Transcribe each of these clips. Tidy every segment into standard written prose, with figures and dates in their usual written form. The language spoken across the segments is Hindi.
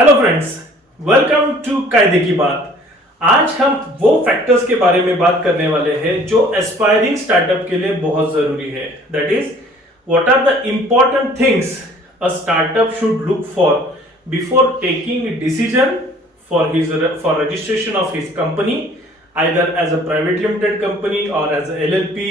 हेलो फ्रेंड्स, वेलकम टू कायदे की बात। आज हम वो फैक्टर्स के बारे में बात करने वाले हैं जो एस्पायरिंग स्टार्टअप के लिए बहुत जरूरी है। That is what are the important things a startup should look for before taking decision for registration of his company, either as a private limited company or as a LLP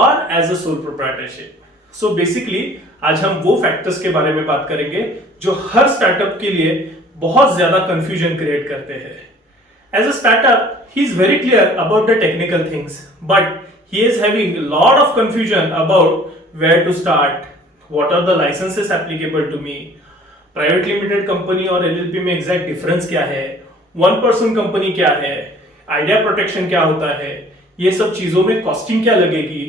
or as a sole proprietorship. So basically आज हम वो फैक्टर्स के बारे में बात करेंगे जो हर स्टार्टअप के लिए बहुत ज्यादा कंफ्यूजन क्रिएट करते हैं। As a startup he is very clear about the technical things, but he is having lot of confusion about where to start, what are the licenses applicable to me, private limited company और एलएलपी में एग्जैक्ट डिफरेंस क्या है, वन पर्सन कंपनी क्या है, आइडिया प्रोटेक्शन क्या होता है, ये सब चीजों में कॉस्टिंग क्या लगेगी,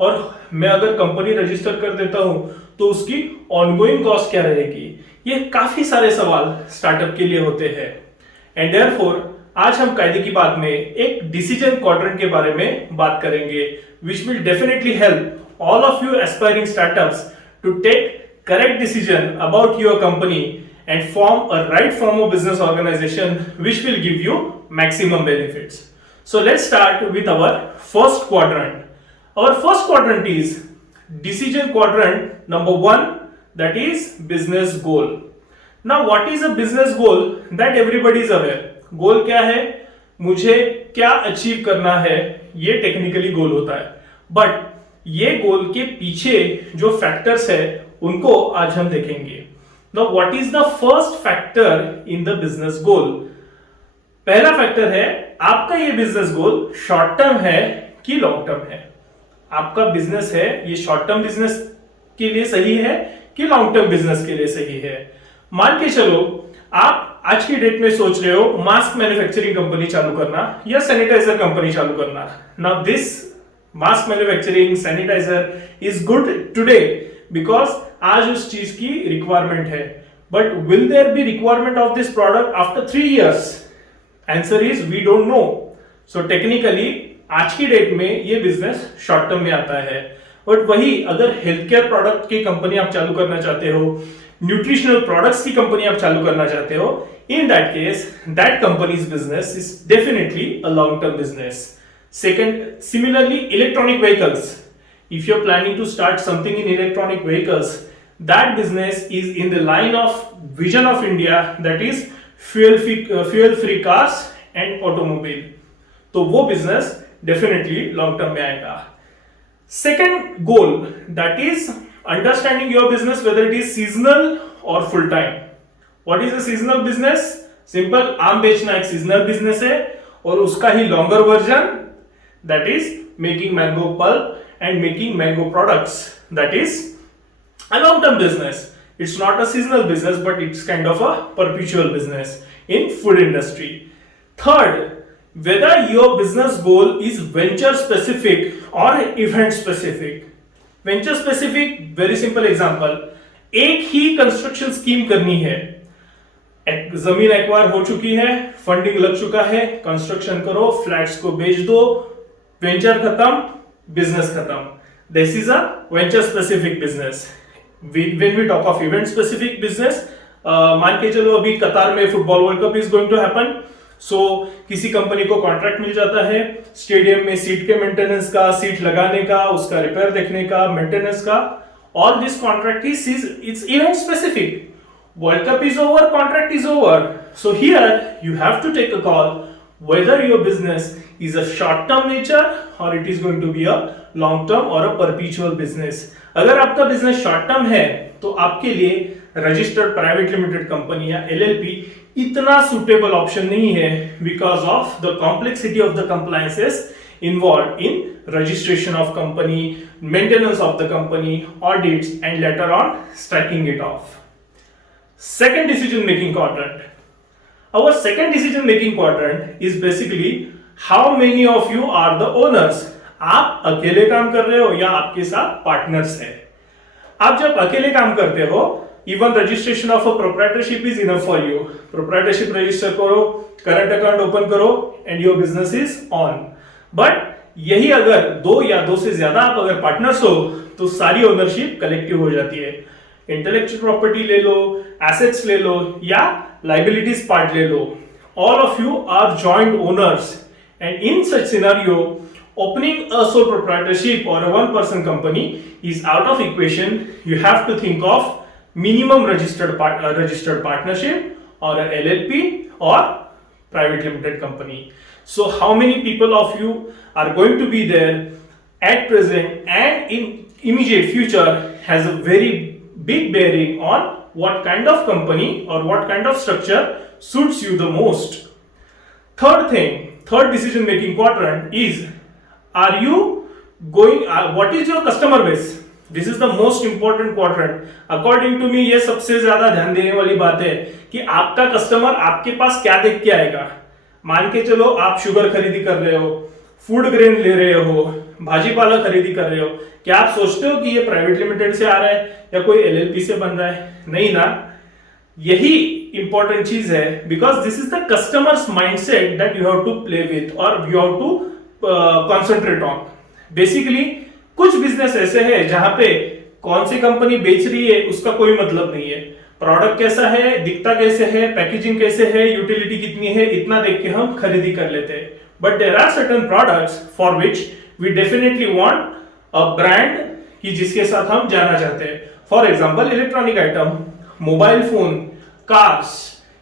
और मैं अगर कंपनी रजिस्टर कर देता हूं तो उसकी ऑनगोइंग कॉस्ट क्या रहेगी। ये काफी सारे सवाल स्टार्टअप के लिए होते हैं। एंड देयरफॉर आज हम कायदे की बात में एक डिसीजन क्वाड्रेंट के बारे में बात करेंगे, which will definitely help all of you aspiring startups to take correct decision about your company and form a right form of business organization which will give you maximum benefits. So let's start with our first quadrant. Our first quadrant is decision quadrant number 1, that is business goal. Now what is a business goal? That everybody is aware. Goal क्या है? मुझे क्या अचीव करना है, ये टेक्निकली गोल होता है। बट ये गोल के पीछे जो फैक्टर्स है उनको आज हम देखेंगे। Now, what is the first factor in the business goal? पहला फैक्टर है आपका ये बिजनेस गोल शॉर्ट टर्म है कि लॉन्ग टर्म है। आपका बिजनेस है ये शॉर्ट टर्म बिजनेस के लिए सही है कि लॉन्ग टर्म बिजनेस के लिए सही है। मान के चलो आप आज की डेट में सोच रहे हो मास्क मैन्युफैक्चरिंग कंपनी चालू करना या सैनिटाइजर कंपनी चालू करना। Now this mask manufacturing sanitizer is good today because आज उस चीज की रिक्वायरमेंट है, but will there be requirement of this product after 3 years? Answer is we don't know. So technically आज की डेट में ये बिजनेस शॉर्ट टर्म में आता है। बट वही अगर हेल्थ केयर प्रोडक्ट की कंपनी आप चालू करना चाहते हो, न्यूट्रिशनल प्रोडक्ट्स की कंपनी आप चालू करना चाहते हो, in that case that companies business is definitely a long term business. Second, similarly electronic vehicles, if you're planning to start something in electronic vehicles, that business is in the line of vision of India, that is fuel free cars and automobile. तो वो business definitely long term में आएगा। Second goal, that is understanding your business whether it is seasonal or full time. What is a seasonal business? Simple, आम बेचना एक seasonal business है और उसका ही longer version, that is making mango pulp and making mango products, that is a long term business. It's not a seasonal business, but it's kind of a perpetual business in food industry. Third, whether your business goal is venture specific or event specific. Venture specific, very simple example, एक ही कंस्ट्रक्शन स्कीम करनी है, जमीन एक्वायर हो चुकी है, फंडिंग लग चुका है, कंस्ट्रक्शन करो, फ्लैट्स को बेच दो, वेंचर खत्म, बिजनेस खत्म। This is a venture specific business. When we talk of event specific business, मान के चलो अभी कतार में football world cup is going to happen, so किसी कंपनी को कॉन्ट्रैक्ट मिल जाता है स्टेडियम में सीट के मेंटेनेंस का, सीट लगाने का, उसका रिपेयर देखने का, मेंटेनेंस का। All this contract is event specific. World Cup is over, contract is over. So here you have to take a call whether your business is a short-term nature or it is going to be a long-term or a perpetual business. अगर आपका business short-term है तो आपके लिए registered private limited company या LLP इतना suitable option नहीं है because of the complexity of the compliances involved in registration of company, maintenance of the company, audits, and later on striking it off. Second decision making quadrant. Our second decision making quadrant is basically how many of you are the owners. आप अकेले काम कर रहे हो या आपके साथ पार्टनर्स है। आप जब अकेले काम करते हो, even registration of a proprietorship is enough for you. Proprietorship register करो, करंट अकाउंट ओपन करो and your business is on. But यही अगर 2 या 2 से ज्यादा आप अगर पार्टनर्स हो तो सारी ओनरशिप कलेक्टिव हो जाती है। इंटेलेक्चुअल प्रॉपर्टी ले लो, एसेट्स ले लो या लाइबिलिटीज पार्ट ले लो, all of you are joint owners, and in such scenario opening a sole proprietorship or a one person company is out of equation. You have to think of minimum registered partnership or a LLP or private limited company. So how many people of you are going to be there at present and in immediate future has a very big bearing on what kind of company or what kind of structure suits you the most. Third decision making quadrant is, are you going, what is your customer base? This is the most important quadrant. According to me ये सबसे ज्यादा ध्यान देने वाली बात है कि आपका कस्टमर आपके पास क्या देख के आएगा। मान के चलो आप शुगर खरीदी कर रहे हो, फूड ग्रेन ले रहे हो, भाजी पाला खरीदी कर रहे हो, क्या आप सोचते हो कि ये प्राइवेट लिमिटेड से आ रहा है या कोई एलएलपी से बन रहा है? नहीं ना। यही इंपॉर्टेंट चीज है, because this is the customer's mindset that you have to play with और you have to concentrate on. Basically कुछ बिजनेस ऐसे है जहां पे कौन सी कंपनी बेच रही है उसका कोई मतलब नहीं है, प्रोडक्ट कैसा है, दिखता कैसे है, पैकेजिंग कैसे है, यूटिलिटी कितनी है, इतना देख के हम खरीदी कर लेते हैं। But there are certain products for which we definitely want a brand कि जिसके साथ हम जाना चाहते हैं। For example electronic item, mobile phone, cars,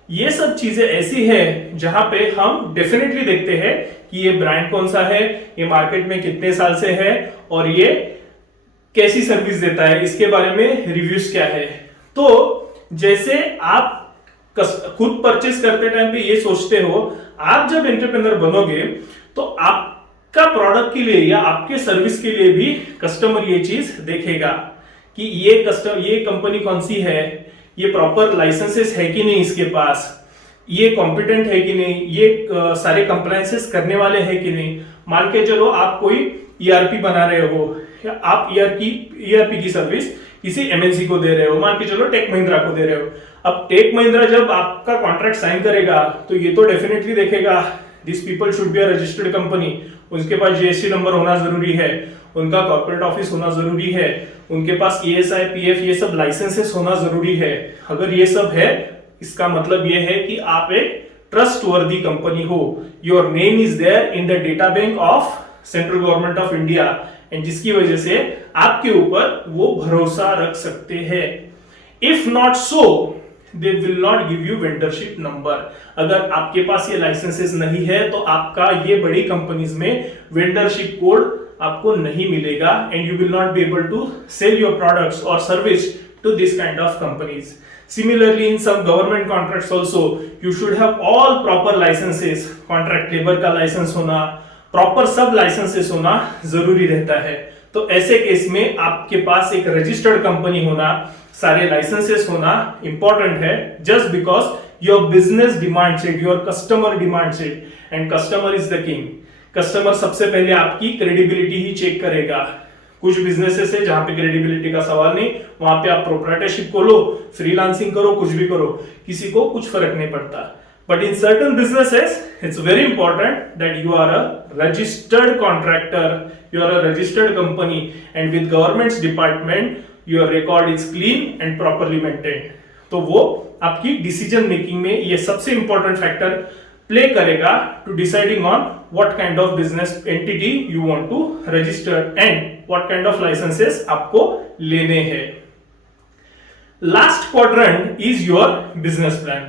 ये सब चीजें ऐसी है जहां पे हम डेफिनेटली देखते हैं कि ये ब्रांड कौन सा है, ये मार्केट में कितने साल से है और ये कैसी सर्विस देता है, इसके बारे में रिव्यूज क्या है। तो जैसे आप खुद परचेस करते टाइम पे ये सोचते हो, आप जब एंटरप्रेन्योर बनोगे तो आपका प्रोडक्ट के लिए या आपके सर्विस के लिए भी कस्टमर ये चीज देखेगा कि ये कंपनी कौन सी है, ये प्रॉपर लाइसेंसेस है कि नहीं इसके पास, ये कॉम्पिटेंट है कि नहीं, ये सारे कंप्लायंसेस करने वाले हैं कि नहीं। मान के चलो आप कोई ईआरपी बना रहे हो या आप ईआरपी की सर्विस किसी एमएनसी को दे रहे हो, मान के चलो टेक महिंद्रा को दे रहे हो। अब टेक महिंद्रा जब आपका कॉन्ट्रैक्ट साइन करेगा तो ये तो डेफिनेटली देखेगा this people should be a registered company, उसके पास जीएसटी नंबर होना जरूरी है, उनका कॉर्पोरेट ऑफिस होना जरूरी है, उनके पास ईएसआई पीएफ ये सब लाइसेंसेस होना जरूरी है। अगर ये सब है इसका मतलब ये है कि आप एक ट्रस्टवर्दी कंपनी हो, your name is there in the data bank of central government of India, and जिसकी वजह से आपके ऊपर वो भरोसा रख सकते हैं। If not so they will not give you वेंडरशिप number. अगर आपके पास ये लाइसेंसेस नहीं है तो आपका ये बड़ी कंपनीज में वेंडरशिप कोड आपको नहीं मिलेगा and you will not be able to sell your products और service to this kind of companies. Similarly, in some government contracts also, you should have all proper licenses. Contract labor का लाइसेंस होना, प्रॉपर सब लाइसेंसेस होना जरूरी रहता है। तो ऐसे केस में आपके पास एक रजिस्टर्ड कंपनी होना, सारे लाइसेंसेस होना इंपॉर्टेंट है, just because your business demands it, your customer demands it, and customer is the king. Customer सबसे पहले आपकी क्रेडिबिलिटी ही चेक करेगा। कुछ बिजनेसेस है जहां पे क्रेडिबिलिटी का सवाल नहीं, वहां पे आप प्रोप्राइटरशिप को लो, फ्रीलांसिंग करो, कुछ भी करो, किसी को कुछ फर्क नहीं पड़ता। But in certain businesses it's very important that you are a registered contractor, you are a registered company, and with government's department your record is clean and properly maintained. तो वो आपकी डिसीजन मेकिंग में ये सबसे इंपॉर्टेंट फैक्टर प्ले करेगा to deciding on what kind of business entity you want to register and what kind of licenses आपको लेने हैं। Last quadrant is your business plan.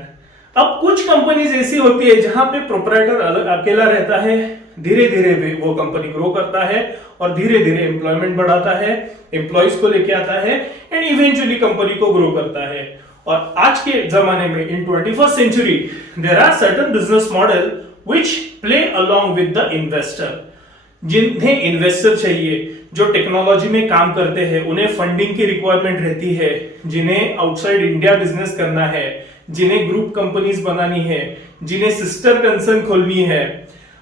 अब कुछ कंपनीज ऐसी होती है जहां पे प्रोप्राइटर अकेला रहता है, धीरे धीरे वो कंपनी ग्रो करता है और धीरे धीरे एम्प्लॉयमेंट बढ़ाता है, एम्प्लॉयज को लेके आता है एंड इवेंचुअली कंपनी को ग्रो करता है। और आज के जमाने में in 21st century there are certain business model which play along with the investor। जिन्हें इन्वेस्टर चाहिए, जो टेक्नोलॉजी में काम करते हैं, उन्हें फंडिंग की रिक्वायरमेंट रहती है, जिन्हें आउटसाइड इंडिया बिजनेस करना है, जिन्हें ग्रुप कंपनीज बनानी है, जिन्हें सिस्टर कंसर्न खोलनी है।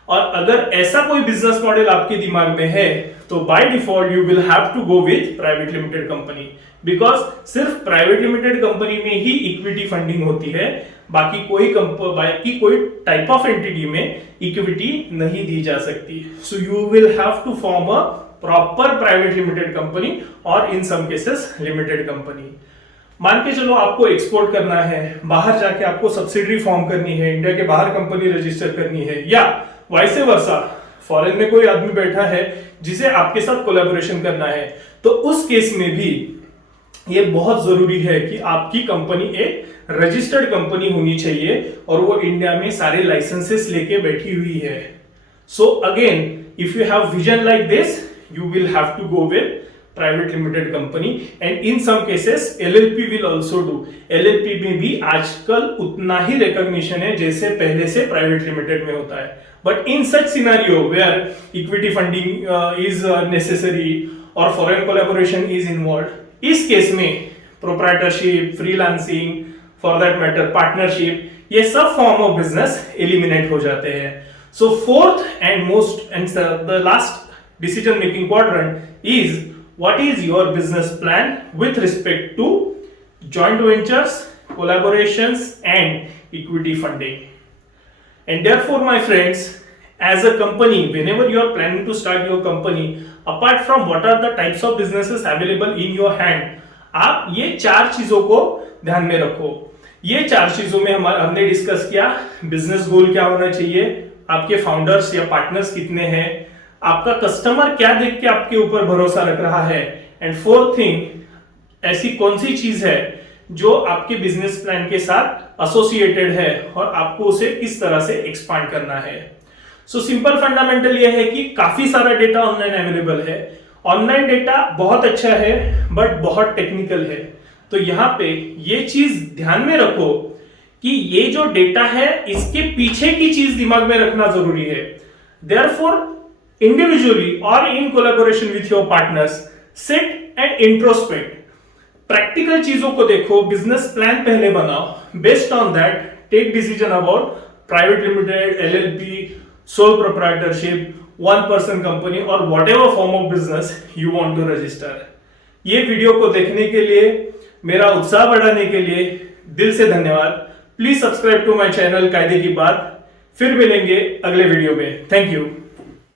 और अगर ऐसा कोई बिजनेस मॉडल आपके दिमाग में है तो by default you will have to go with private limited company, because सिर्फ प्राइवेट लिमिटेड कंपनी में ही इक्विटी फंडिंग होती है, बाकी कोई टाइप ऑफ एंटिटी में इक्विटी नहीं दी जा सकती। So you will have to form a proper private limited company और in some cases limited company. मान के चलो आपको एक्सपोर्ट करना है, बाहर जाके आपको सब्सिडरी फॉर्म करनी है, इंडिया के बाहर कंपनी रजिस्टर करनी है, या वाइस वर्सा फॉरेन में कोई आदमी बैठा है जिसे आपके साथ कोलैबोरेशन करना है, तो उस केस में भी ये बहुत जरूरी है कि आपकी कंपनी एक रजिस्टर्ड कंपनी होनी चाहिए और वो इंडिया में सारे लाइसेंसेस लेके बैठी हुई है। So again if you have vision like this you will have to go with private limited company and in some cases LLP will also do. LLP में भी आजकल उतना ही रिकॉग्निशन है जैसे पहले से प्राइवेट लिमिटेड में होता है। But in such scenario where equity funding is necessary और फॉरेन कोलैबोरेशन इज इन्वॉल्व, इस केस में proprietorship, freelancing, for that matter partnership, ये सब फॉर्म ऑफ बिजनेस एलिमिनेट हो जाते हैं। So fourth and most and the last decision making quadrant is what is your business plan with respect to joint ventures, collaborations and equity funding. And therefore my friends, as a company, whenever you are planning to start your company, apart from what are the types of businesses available in your hand, आप ये चार चीजों को ध्यान में रखो। ये चार चीजों में हमने डिस्कस किया, बिजनेस गोल क्या होना चाहिए, आपके फाउंडर्स या पार्टनर्स कितने हैं, आपका कस्टमर क्या देख के आपके ऊपर भरोसा रख रहा है, एंड फोर्थ थिंग, ऐसी कौन सी चीज है जो आपके बिजनेस प्लान के साथ एसोसिएटेड है और आपको उसे किस तरह से एक्सपांड करना है। सो सिंपल फंडामेंटल ये है कि काफी सारा डेटा ऑनलाइन अवेलेबल है। ऑनलाइन डेटा बहुत अच्छा है बट बहुत टेक्निकल है, तो यहाँ पे ये चीज ध्यान में रखो कि ये जो डेटा है इसके पीछे की चीज दिमाग में रखना जरूरी है। Therefore individually or in collaboration with your partners sit and introspect, practical चीजों को देखो, बिजनेस प्लान पहले बनाओ, based on that take decision about private limited, LLP, sole proprietorship, one person company और whatever form of business you want to register. ये वीडियो को देखने के लिए, मेरा उत्साह बढ़ाने के लिए दिल से धन्यवाद। Please subscribe to my channel कायदे की बात। फिर मिलेंगे अगले वीडियो में। Thank you.